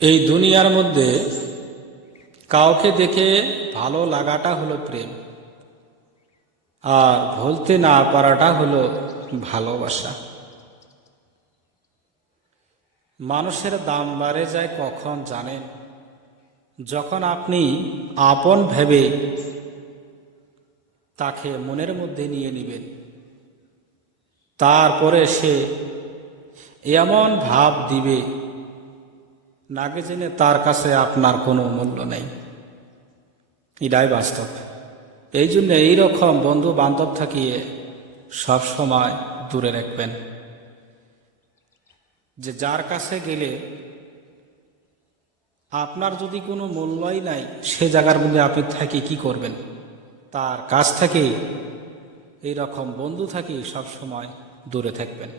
এই দুনিয়ার মধ্যে কাউকে দেখে ভালো লাগাটা হলো প্রেম, আর ভুলতে না পারাটা হলো ভালোবাসা। মানুষের দাম বাড়ে যায় কখন জানেন? যখন আপনি আপন ভেবে তাকে মনের মধ্যে নিয়ে নেবেন, তারপরে সে এমন ভাব দিবে নাগে জেনে তার কাছে আপনার কোনো মূল্য নেই। এটাই বাস্তব। এই জন্য এইরকম বন্ধু বান্ধব থাকিয়ে সব সময় দূরে রাখবেন, যে যার কাছে গেলে আপনার যদি কোনো মূল্যই নাই, সে জায়গার মধ্যে আপনি থাকি কি করবেন? তার কাছ থেকে এইরকম বন্ধু থাকি সব সময় দূরে থাকবেন।